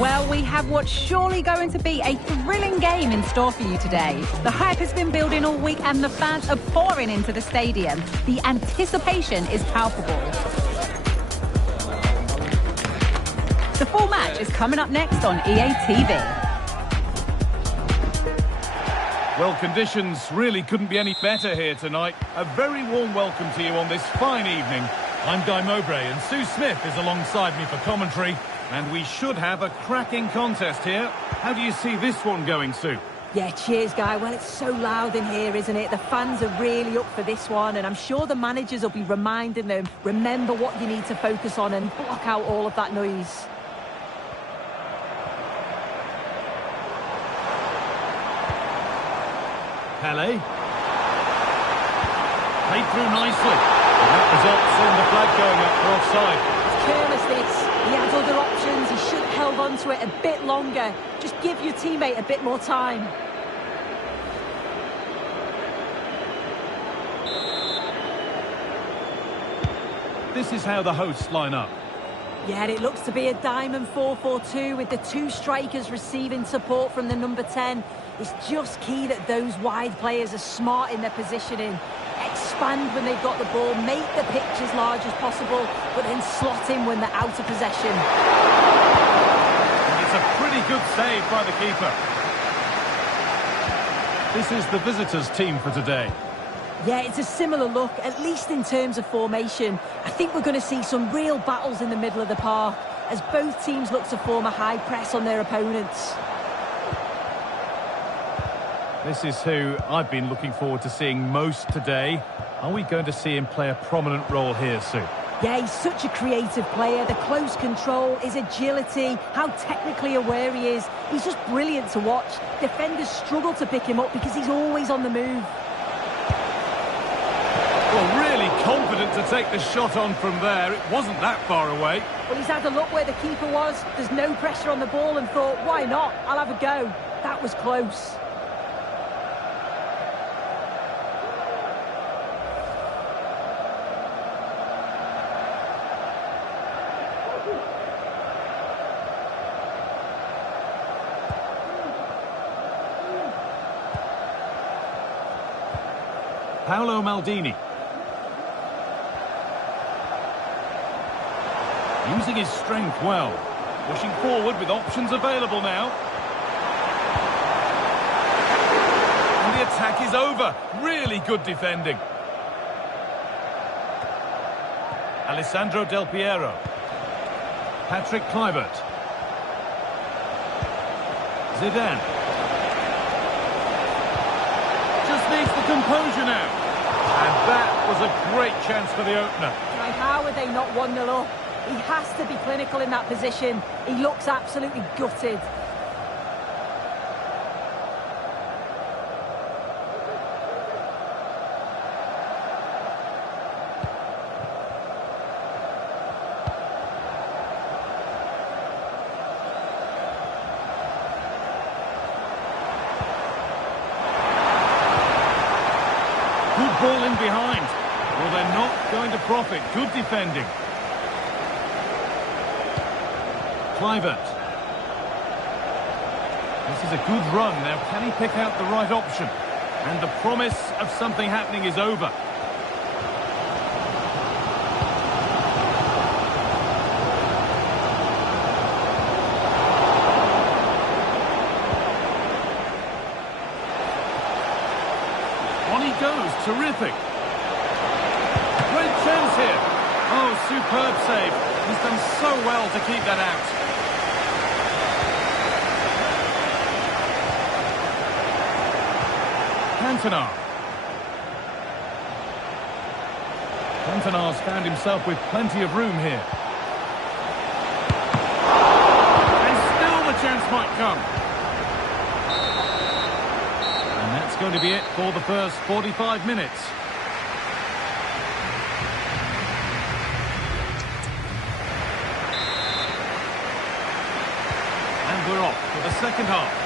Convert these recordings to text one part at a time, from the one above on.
Well, we have what's surely going to be a thrilling game in store for you today. The hype has been building all week and the fans are pouring into the stadium. The anticipation is palpable. The full match is coming up next on EA TV. Well, conditions really couldn't be any better here tonight. A very warm welcome to you on this fine evening. I'm Guy Mowbray and Sue Smith is alongside me for commentary. And we should have a cracking contest here. How do you see this one going, Sue? Yeah, cheers, Guy. Well, it's so loud in here, isn't it? The fans are really up for this one, and I'm sure the managers will be reminding them, remember what you need to focus on and block out all of that noise. Pele. Played through nicely. And that results in the flag going up for offside. It's careless, this. He had other options. He should have held on to it a bit longer. Just give your teammate a bit more time. This is how the hosts line up. Yeah, it looks to be a diamond 4-4-2 with the two strikers receiving support from the number 10. It's just key that those wide players are smart in their positioning. Expand when they've got the ball, make the pitch as large as possible, but then slot in when they're out of possession. And it's a pretty good save by the keeper. This is the visitors' team for today. Yeah, it's a similar look, at least in terms of formation. I think we're going to see some real battles in the middle of the park, as both teams look to form a high press on their opponents. This is who I've been looking forward to seeing most today. Are we going to see him play a prominent role here, Sue? Yeah, he's such a creative player. The close control, his agility, how technically aware he is. He's just brilliant to watch. Defenders struggle to pick him up because he's always on the move. Well, really confident to take the shot on from there. It wasn't that far away. Well, he's had a look where the keeper was. There's no pressure on the ball and thought, why not? I'll have a go. That was close. Paolo Maldini. Using his strength well. Pushing forward with options available now. And the attack is over. Really good defending. Alessandro Del Piero. Patrick Kluivert. Zidane. Just needs the composure now. And that was a great chance for the opener. How are they not 1-0 up? He has to be clinical in that position. He looks absolutely gutted. Good ball in behind. Well, they're not going to profit. Good defending. Kluivert. This is a good run. Now, can he pick out the right option? And the promise of something happening is over. On he goes. Terrific. Great chance here. Oh, superb save. He's done so well to keep that out. Cantona's found himself with plenty of room here. And still the chance might come. And that's going to be it for the first 45 minutes. And we're off for the second half.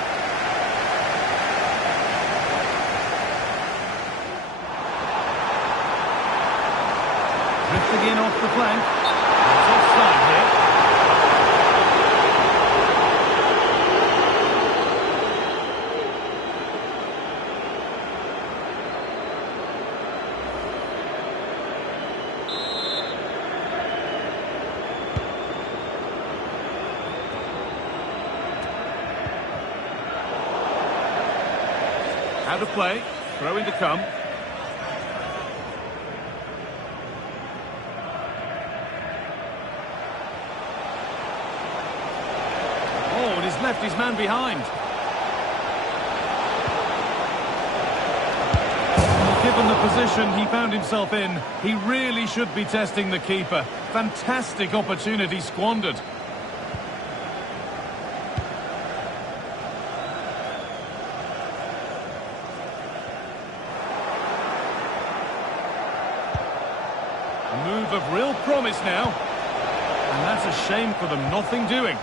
Drifting in off the flank. It's offside here. Out of play. Throw in to come. Oh, and he's left his man behind. Given the position he found himself in, he really should be testing the keeper. Fantastic opportunity squandered. A move of real promise now. And that's a shame for them, nothing doing.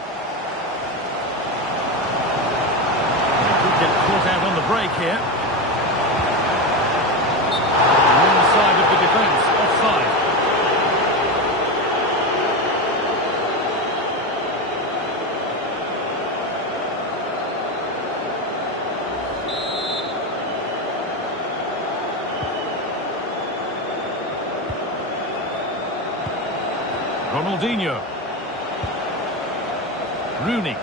They could get caught out on the break here. Side of the defence, offside. Ronaldinho. Rooney.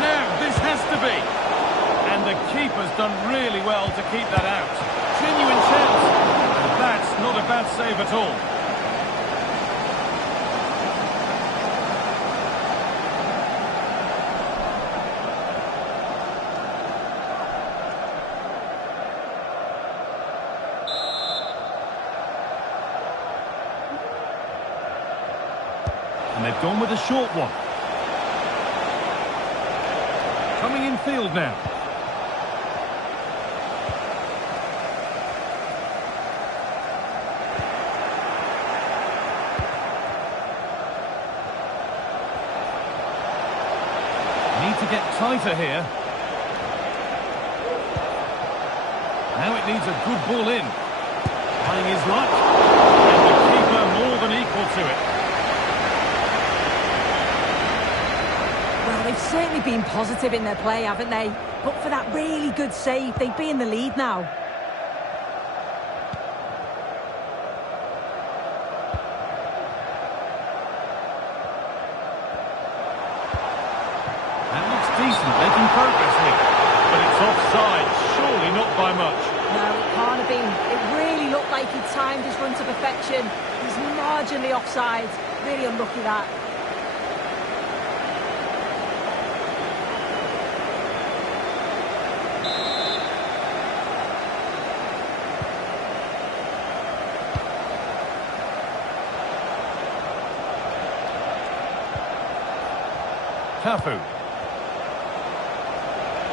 Now, this has to be. And the keeper's done really well to keep that out. Genuine chance, and that's not a bad save at all. And they've gone with a short one. Coming in field now. Need to get tighter here. Now it needs a good ball in. Trying his luck. And the keeper more than equal to it. Well, they've certainly been positive in their play, haven't they? But for that really good save, they'd be in the lead now. Decent, making progress here. But it's offside, surely not by much. No, it can't have been. It really looked like he'd timed his run to perfection. He's marginally offside. Really unlucky that. Cafu.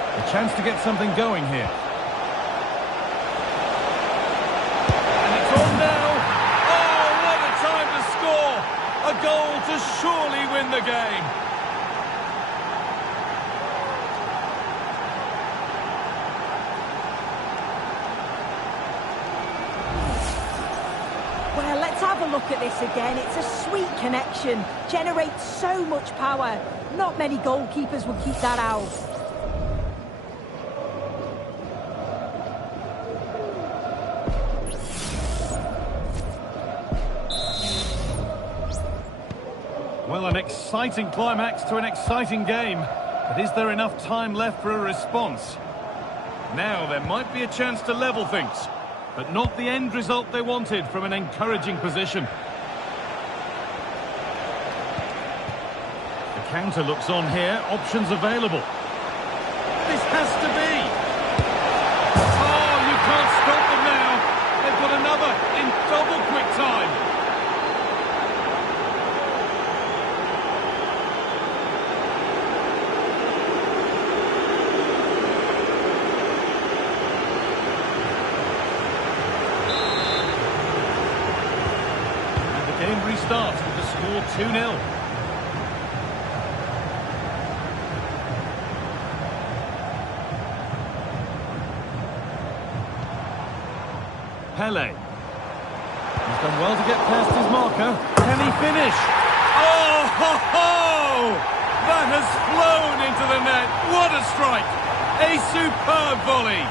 A chance to get something going here. And it's on now. Oh, what a time to score. A goal to surely win the game. Well, let's have a look at this again. It's a sweet connection. Generates so much power. Not many goalkeepers would keep that out. Well, an exciting climax to an exciting game. But is there enough time left for a response? Now there might be a chance to level things, but not the end result they wanted from an encouraging position. The counter looks on here, options available. This has to be! Oh, you can't stop them now! They've got another in double quick time! Game restarts with the score 2-0. Pele. He's done well to get past his marker. Can he finish? Oh, ho, ho! That has flown into the net. What a strike! A superb volley.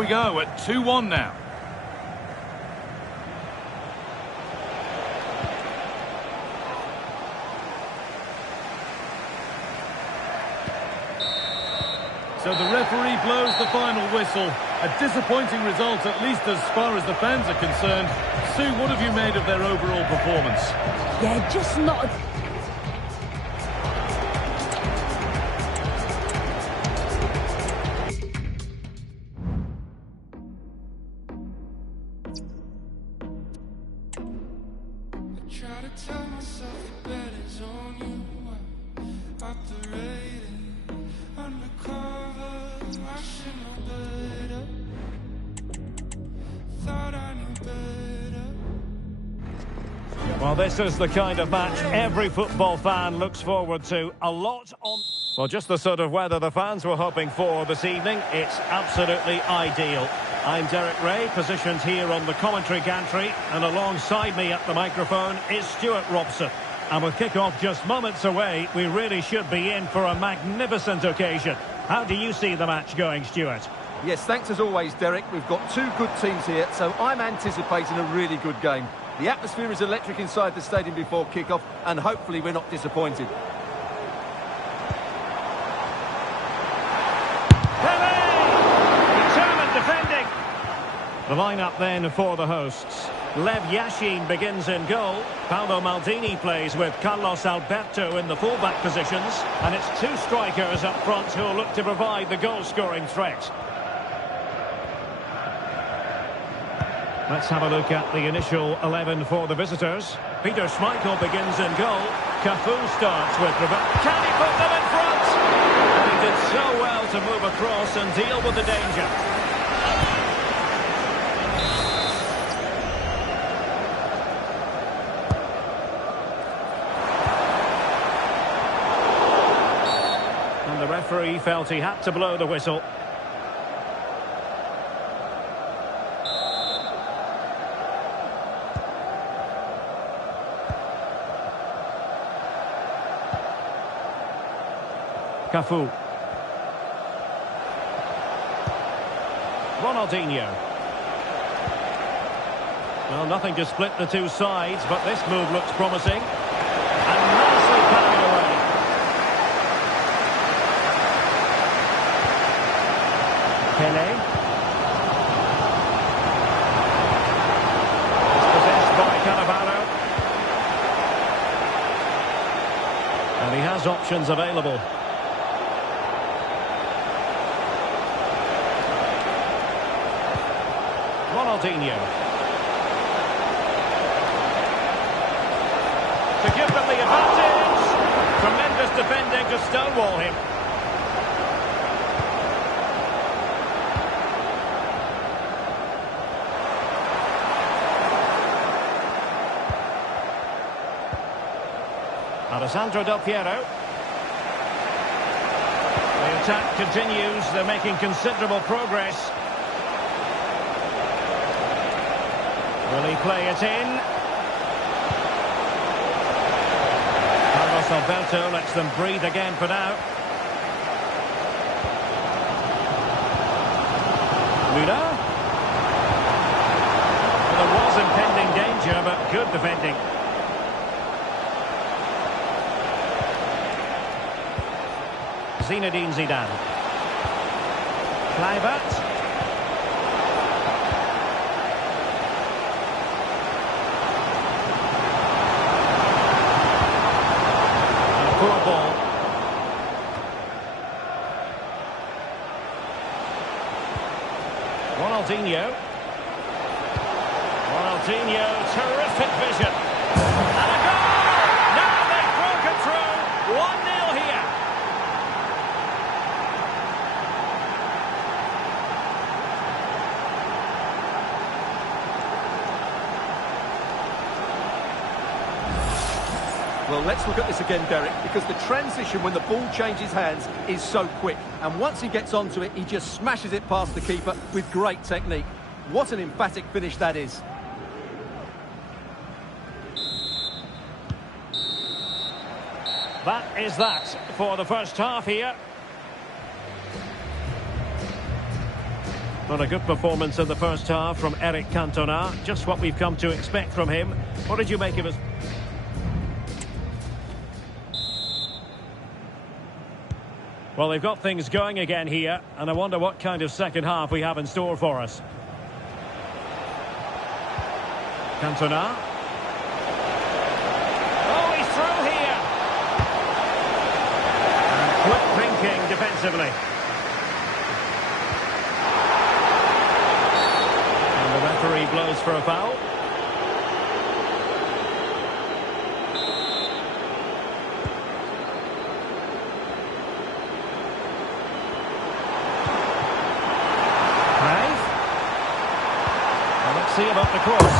we go at 2-1 now. So the referee blows the final whistle. A disappointing result, at least as far as the fans are concerned. Sue, what have you made of their overall performance? Yeah, just not... Try to tell myself the bet is on you. Operating undercover, I should know better. Thought I knew better. Well, this is the kind of match every football fan looks forward to. A lot on... Well, just the sort of weather the fans were hoping for this evening. It's absolutely ideal. I'm Derek Ray, positioned here on the commentary gantry, and alongside me at the microphone is Stuart Robson. And with kick-off just moments away, we really should be in for a magnificent occasion. How do you see the match going, Stuart? Yes, thanks as always, Derek. We've got two good teams here, so I'm anticipating a really good game. The atmosphere is electric inside the stadium before kick-off, and hopefully we're not disappointed. Defending. The lineup then for the hosts. Lev Yashin begins in goal. Paolo Maldini plays with Carlos Alberto in the fullback positions. And it's two strikers up front who will look to provide the goal-scoring threat. Let's have a look at the initial 11 for the visitors. Peter Schmeichel begins in goal. Cafu starts with Robert. Can he put them in front? And he did so well to move across and deal with the danger. The referee felt he had to blow the whistle. Cafu. Ronaldinho. Well, nothing to split the two sides, but this move looks promising. And nicely carried away. Pele. Possessed by Cannavaro. And he has options available. Ronaldinho. To give them the advantage. Tremendous defending to stonewall him. Alessandro Del Piero. The attack continues. They're making considerable progress. Will he play it in? Carlos Alberto lets them breathe again for now. Luna. Well, there was impending danger, but good defending. Zinedine Zidane. Kluivert. Poor ball. Ronaldinho. Ronaldinho, terrific vision. And a goal! Now they've broken through. 1-0 here. Well, let's look at this again, Derek, because the transition when the ball changes hands is so quick. And once he gets onto it, he just smashes it past the keeper with great technique. What an emphatic finish that is. That is that for the first half here. Well, a good performance in the first half from Eric Cantona. Just what we've come to expect from him. What did you make of his... Well, they've got things going again here, and I wonder what kind of second half we have in store for us. Cantona. Oh, he's through here. And quick thinking defensively. And the referee blows for a foul. See about the cross. Oh!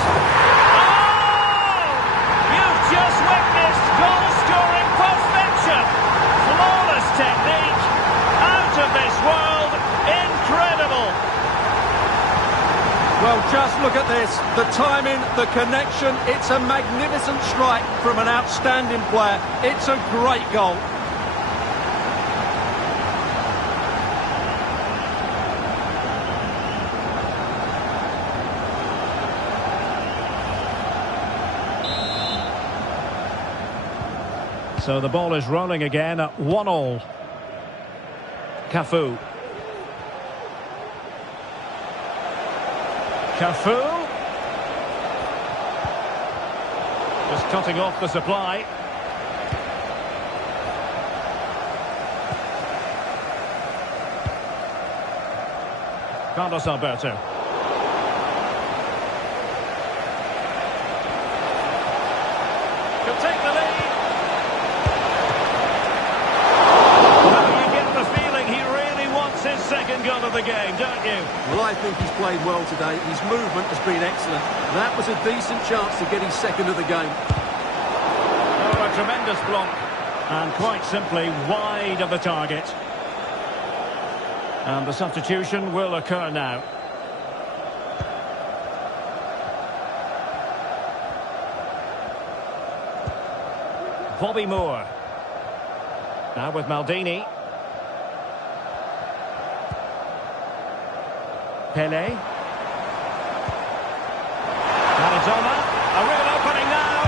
You've just witnessed goal-scoring perfection. Flawless technique. Out of this world. Incredible. Well, just look at this. The timing, the connection. It's a magnificent strike from an outstanding player. It's a great goal. So the ball is rolling again at 1-1. Cafu. Cafu. Just cutting off the supply. Carlos Alberto. Could take the lead. His second goal of the game, don't you? Well, I think he's played well today. His movement has been excellent. That was a decent chance to get his second of the game. Oh, a tremendous block. And quite simply wide of the target. And the substitution will occur now. Bobby Moore. Now with Maldini. Pele. Maradona. A real opening now.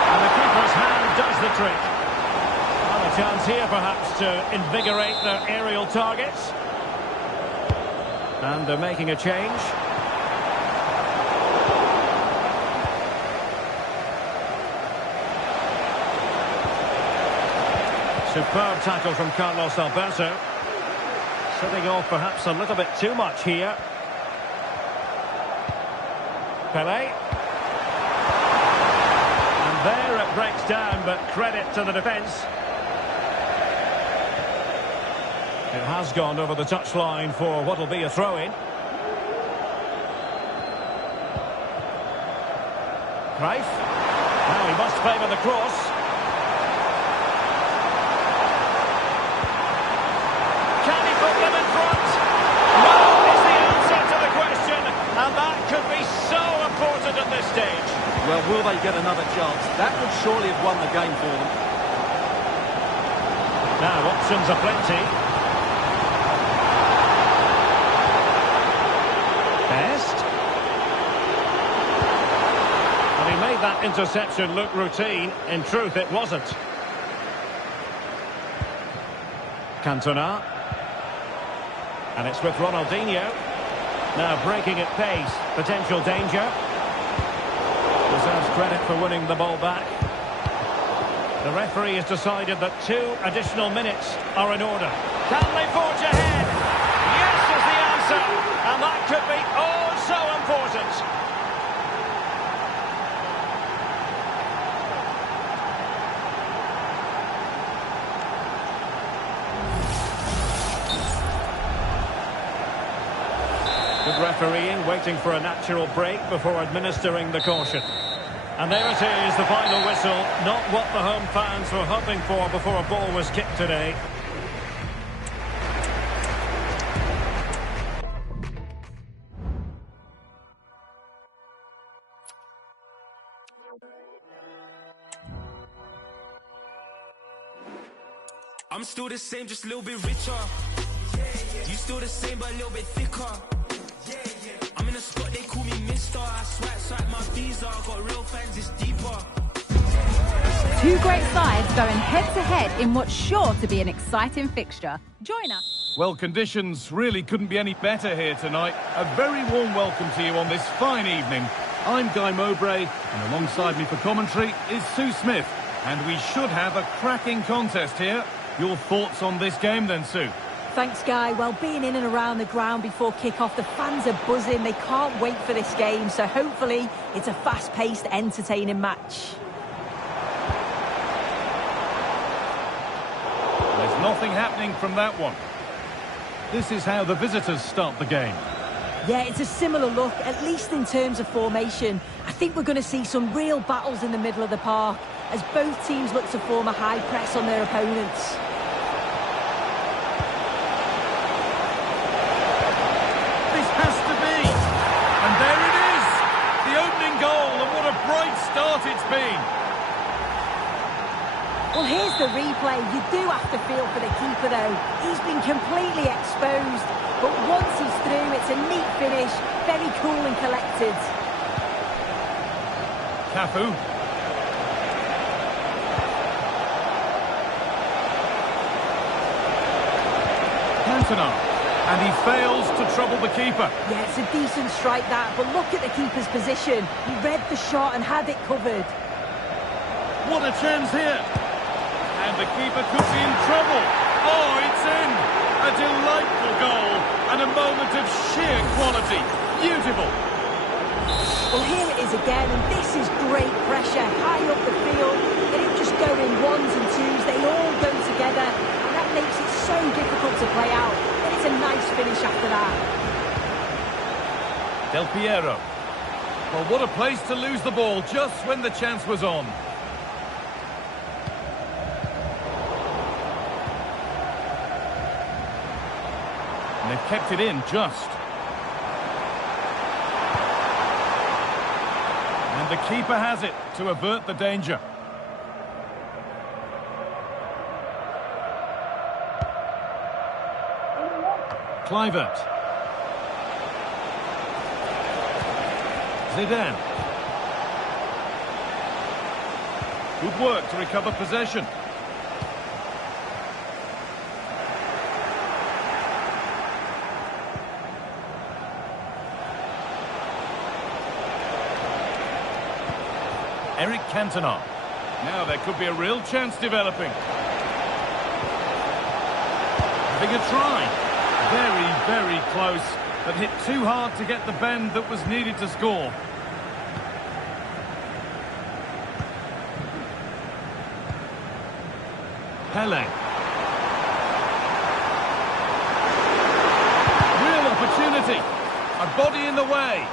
And the keeper's hand does the trick. Well, a chance here perhaps to invigorate their aerial targets. And they're making a change. Superb tackle from Carlos Alberto. Setting off perhaps a little bit too much here. Pele. And there it breaks down, but credit to the defence. It has gone over the touchline for what will be a throw-in. Cruyff. Now he must favour the cross. At this stage. Well, will they get another chance? That would surely have won the game for them. Now, options are plenty. Best. And he made that interception look routine. In truth, it wasn't. Cantona. And it's with Ronaldinho. Now breaking at pace. Potential danger. Deserves credit for winning the ball back. The referee has decided that 2 additional minutes are in order. Can they forge ahead? Yes is the answer. And that could be oh so important. Good refereeing, waiting for a natural break before administering the caution. And there it is, the final whistle. Not what the home fans were hoping for before a ball was kicked today. I'm still the same, just a little bit richer. You still the same, but a little bit thicker. I'm in a spot, they call me Mister. I swipe my visa. Got real fans, it's deeper. Two great sides going head-to-head in what's sure to be an exciting fixture. Join us. Well, conditions really couldn't be any better here tonight. A very warm welcome to you on this fine evening. I'm Guy Mowbray, and alongside me for commentary is Sue Smith. And we should have a cracking contest here. Your thoughts on this game then, Sue? Thanks, Guy. Well, being in and around the ground before kick-off, the fans are buzzing. They can't wait for this game, so hopefully it's a fast-paced, entertaining match. There's nothing happening from that one. This is how the visitors start the game. Yeah, it's a similar look, at least in terms of formation. I think we're going to see some real battles in the middle of the park as both teams look to form a high press on their opponents. This has to be. And there it is. The opening goal, and what a bright start it's been. Well, here's the replay. You do have to feel for the keeper, though. He's been completely exposed. But once he's through, it's a neat finish. Very cool and collected. Cafu. Cantona. And he fails to trouble the keeper. Yeah, it's a decent strike, that. But look at the keeper's position. He read the shot and had it covered. What a chance here. And the keeper could be in trouble. Oh, it's in. A delightful goal and a moment of sheer quality. Beautiful. Well, here it is again, and this is great pressure. High up the field. They don't just go in ones and twos. They all go together, and that makes it so difficult to play out. And it's a nice finish after that. Del Piero. Well, what a place to lose the ball just when the chance was on. And they've kept it in just. And the keeper has it to avert the danger. Kluivert. Zidane. Good work to recover possession. Eric Cantona. Now there could be a real chance developing. Having a try. Very, very close, but hit too hard to get the bend that was needed to score. Pele. Real opportunity. A body in the way.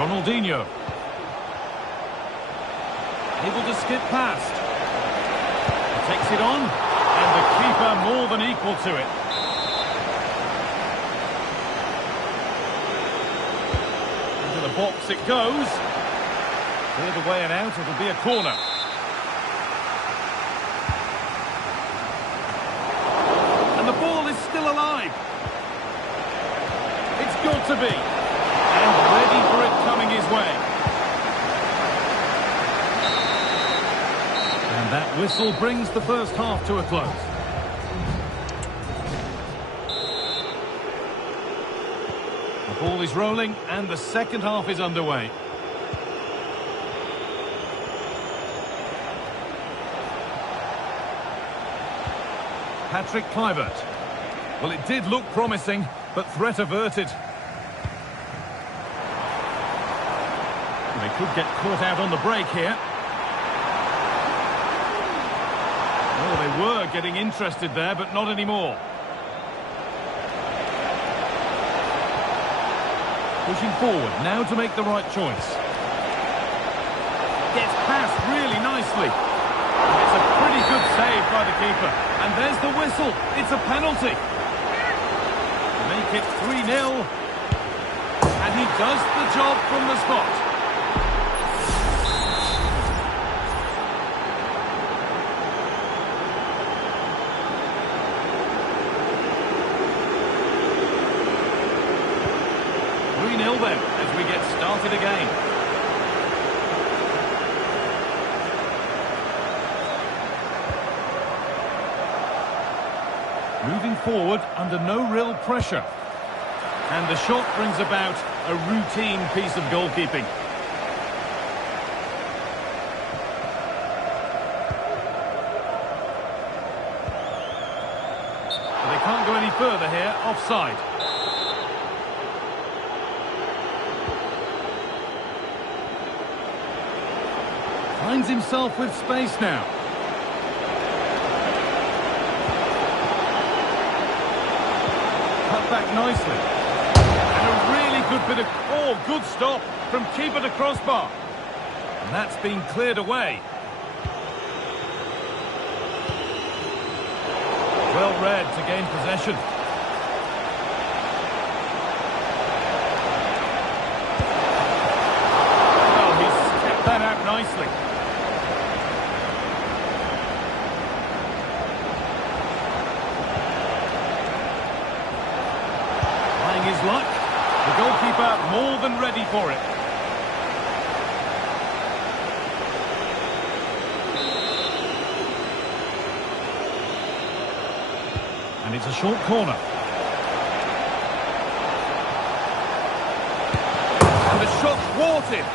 Ronaldinho. Able to skip past. He takes it on, and the keeper more than equal to it. Into the box it goes. Clear the way and out, it'll be a corner. And the ball is still alive. It's got to be. And ready for it coming his way. And that whistle brings the first half to a close. The ball is rolling and the second half is underway. Patrick Kluivert. Well, it did look promising, but threat averted. They could get caught out on the break here. Oh, they were getting interested there, but not anymore. Pushing forward, now to make the right choice. Gets past really nicely. It's a pretty good save by the keeper. And there's the whistle. It's a penalty. Make it 3-0. And he does the job from the spot. 3-0 then, as we get started again. Moving forward under no real pressure. And the shot brings about a routine piece of goalkeeping. But they can't go any further here, offside. Finds himself with space now. Cut back nicely. And a really good bit of... Oh, good stop from keeper to crossbar. And that's been cleared away. Well read to gain possession. Oh, he's kept that out nicely. Trying his luck. The goalkeeper more than ready for it. And it's a short corner. And the shot thwarted.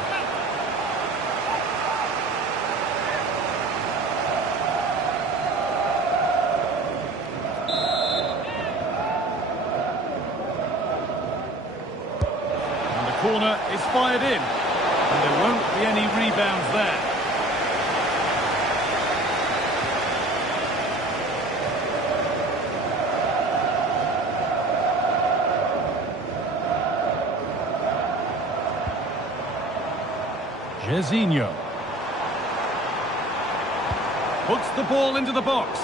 And the corner is fired in. And there won't be any rebounds there. Jezinho puts the ball into the box.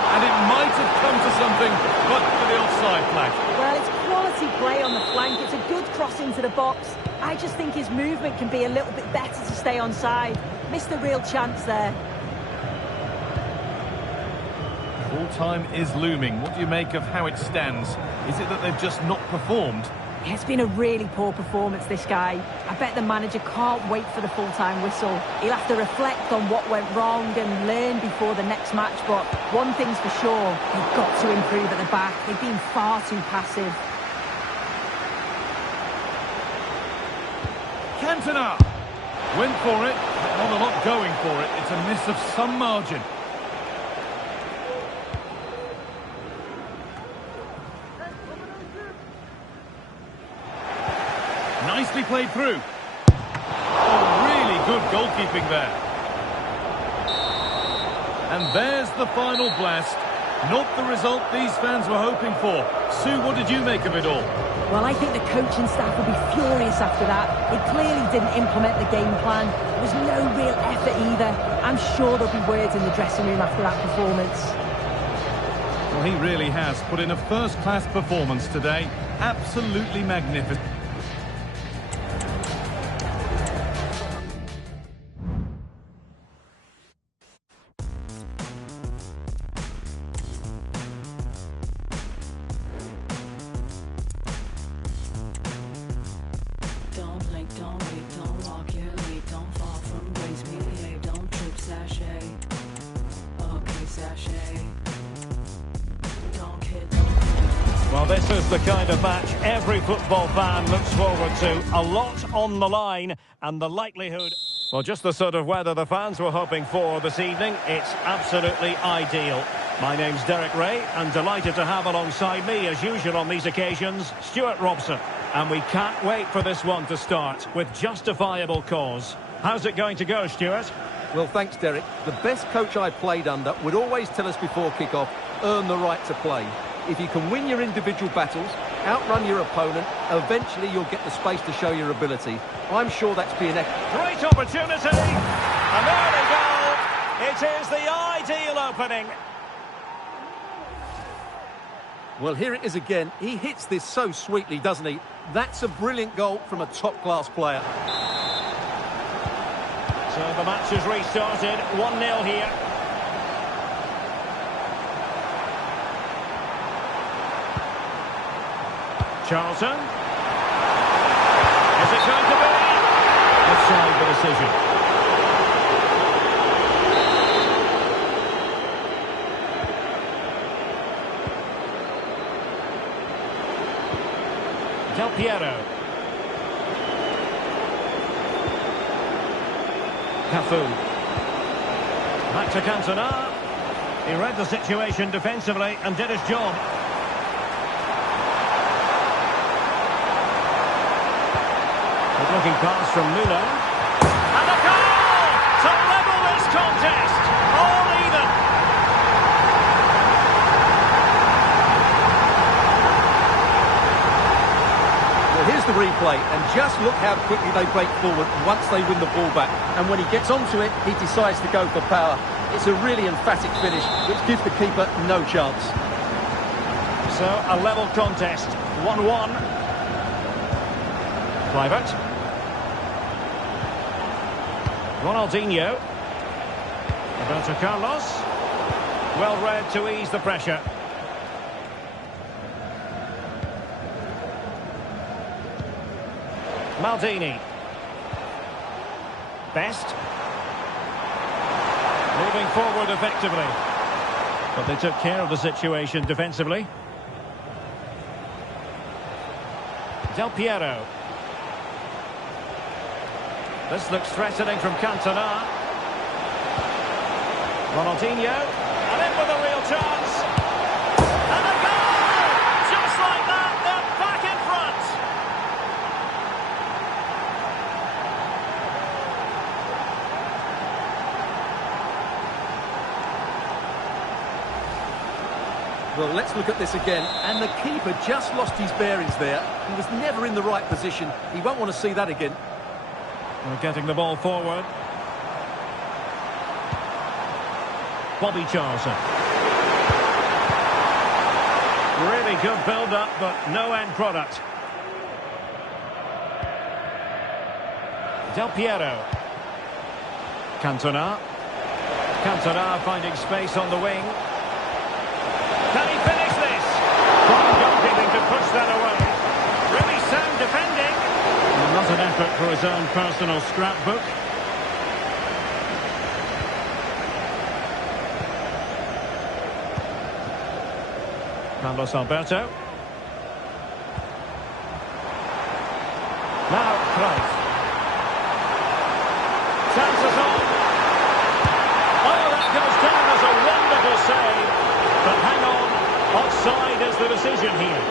And it might have come to something, but for the offside flag. Well, it's quality play on the flank. It's a good cross into the box. I just think his movement can be a little bit better to stay onside. Missed a real chance there. Full time is looming. What do you make of how it stands? Is it that they've just not performed? It's been a really poor performance, this guy. I bet the manager can't wait for the full-time whistle. He'll have to reflect on what went wrong and learn before the next match, but one thing's for sure, they've got to improve at the back. They've been far too passive. Cantona went for it, but not a lot going for it. It's a miss of some margin. Nicely played through. Oh, really good goalkeeping there. And there's the final blast. Not the result these fans were hoping for. Sue, what did you make of it all? Well, I think the coaching staff will be furious after that. They clearly didn't implement the game plan. There was no real effort either. I'm sure there'll be words in the dressing room after that performance. Well, he really has put in a first-class performance today. Absolutely magnificent. Don't wait, don't walk your lead, don't fall from grace, behave, don't trip, sachet. Okay, sachet. Don't kid, don't. Well, this is the kind of match every football fan looks forward to. A lot on the line, and the likelihood... Well, just the sort of weather the fans were hoping for this evening. It's absolutely ideal. My name's Derek Ray, and delighted to have alongside me, as usual on these occasions, Stuart Robson. And we can't wait for this one to start, with justifiable cause. How's it going to go, Stuart? Well, thanks, Derek. The best coach I played under would always tell us before kick-off, earn the right to play. If you can win your individual battles, outrun your opponent, eventually you'll get the space to show your ability. I'm sure that's being... Great opportunity! And there they go! It is the ideal opening. Well, here it is again. He hits this so sweetly, doesn't he? That's a brilliant goal from a top-class player. So the match has restarted. 1-0 here. Charlton. Is it going to be? Offside the decision. Del Piero. Cafu. Back to Cantona. He read the situation defensively and did his job. Good-looking pass from Müller. And a goal to level this contest. All even. Well, here's the replay, and just look how quickly they break forward once they win the ball back. And when he gets onto it, he decides to go for power. It's a really emphatic finish, which gives the keeper no chance. So, a level contest. 1-1. Kluivert. Ronaldinho. Roberto Carlos. Well read to ease the pressure. Maldini. Best. Moving forward effectively. But they took care of the situation defensively. Del Piero. This looks threatening from Cantona. Ronaldinho. And in with a real chance. And a goal! Just like that, they're back in front. Well, let's look at this again. And the keeper just lost his bearings there. He was never in the right position. He won't want to see that again. We're getting the ball forward. Bobby Charlton. Really good build-up, but no end product. Del Piero. Cantona. Cantona finding space on the wing. Can he finish this? Fine goalkeeping to push that away. Really sound defending. Well, not an effort for his own personal scrapbook. Carlos Alberto. Now Cruyff. Chances on. Oh, that goes down as a wonderful save. But hang on, offside is the decision here.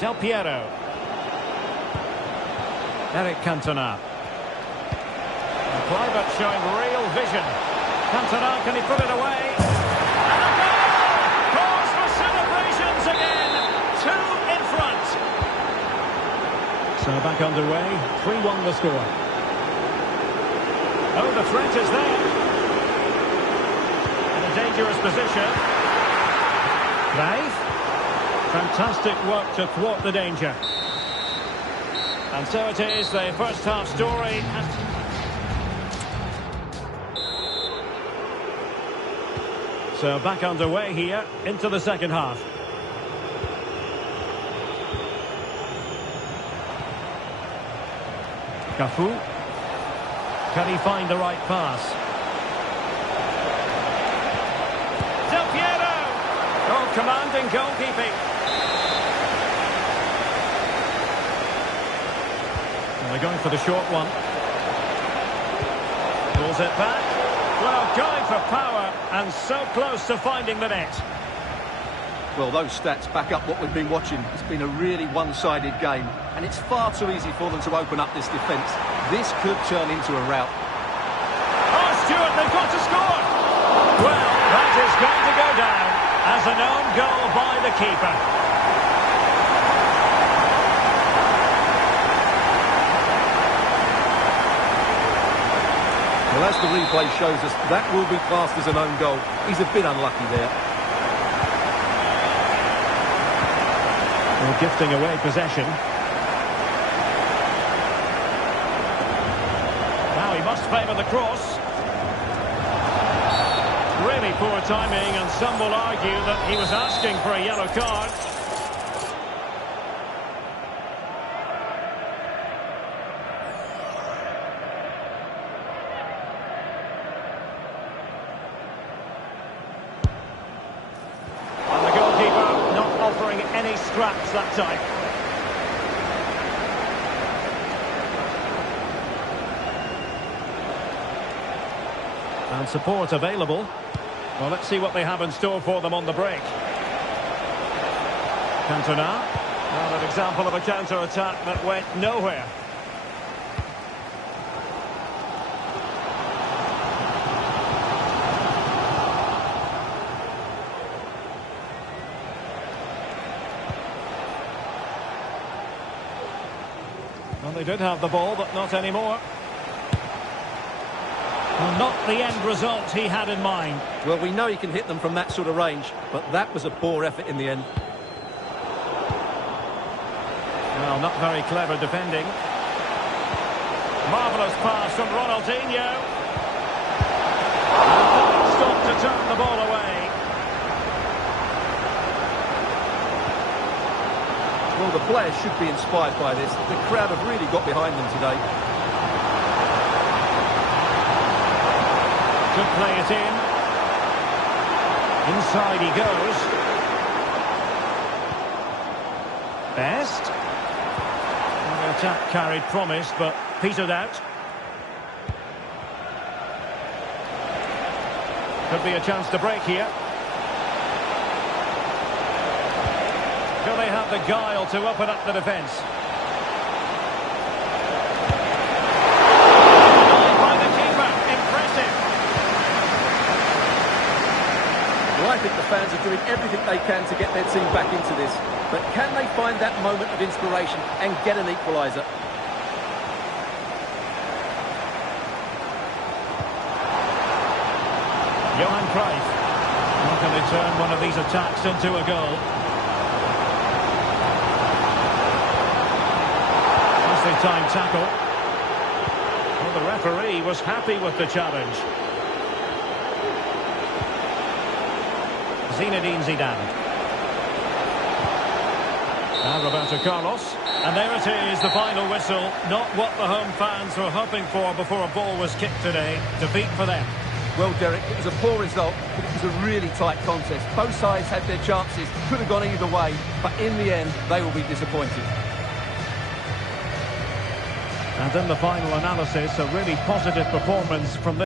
Del Piero. Eric Cantona. Kluivert showing real vision. Cantona, can he put it away? And a goal! Cause for celebrations again. 2 in front. So back underway. 3-1 the score. Oh, the threat is there. In a dangerous position. Cruyff. Fantastic work to thwart the danger. And so it is, the first half story. So back underway here into the second half. Cafu. Can he find the right pass? Del Piero. Oh, commanding goalkeeping. They're going for the short one. Pulls it back. Well, going for power and so close to finding the net. Well, those stats back up what we've been watching. It's been a really one-sided game, and it's far too easy for them to open up this defence. This could turn into a rout. Oh, Stuart, they've got to score! Well, that is going to go down as an own goal by the keeper. Well, as the replay shows us, that will be classed as an own goal. He's a bit unlucky there. Well, gifting away possession. must favour the cross. Really poor timing, and some will argue that he was asking for a yellow card. And the goalkeeper not offering any scraps that time. And support available. Well, let's see what they have in store for them on the break. Cantona. Well, an example of a counter-attack that went nowhere. Well, they did have the ball, but not anymore. Well, not the end result he had in mind. Well, we know he can hit them from that sort of range, but that was a poor effort in the end. Well, not very clever defending. Marvellous pass from Ronaldinho. And stopped to turn the ball away. Well, the players should be inspired by this. The crowd have really got behind them today. Could play it in. Inside he goes. Best. Well, the attack carried promise, but petered out. Could be a chance to break here. Do they have the guile to open up the defence? By the keeper. Impressive. Well, I think the fans are doing everything they can to get their team back into this. But can they find that moment of inspiration and get an equaliser? Johan Cruyff. How can they turn one of these attacks into a goal? Nicely timed tackle. Well, the referee was happy with the challenge. Zinedine Zidane. Now Roberto Carlos. And there it is, the final whistle. Not what the home fans were hoping for before a ball was kicked today. Defeat for them. Well, Derek, it was a poor result, but it was a really tight contest. Both sides had their chances, could have gone either way, but in the end, they will be disappointed. And in the final analysis, a really positive performance from this.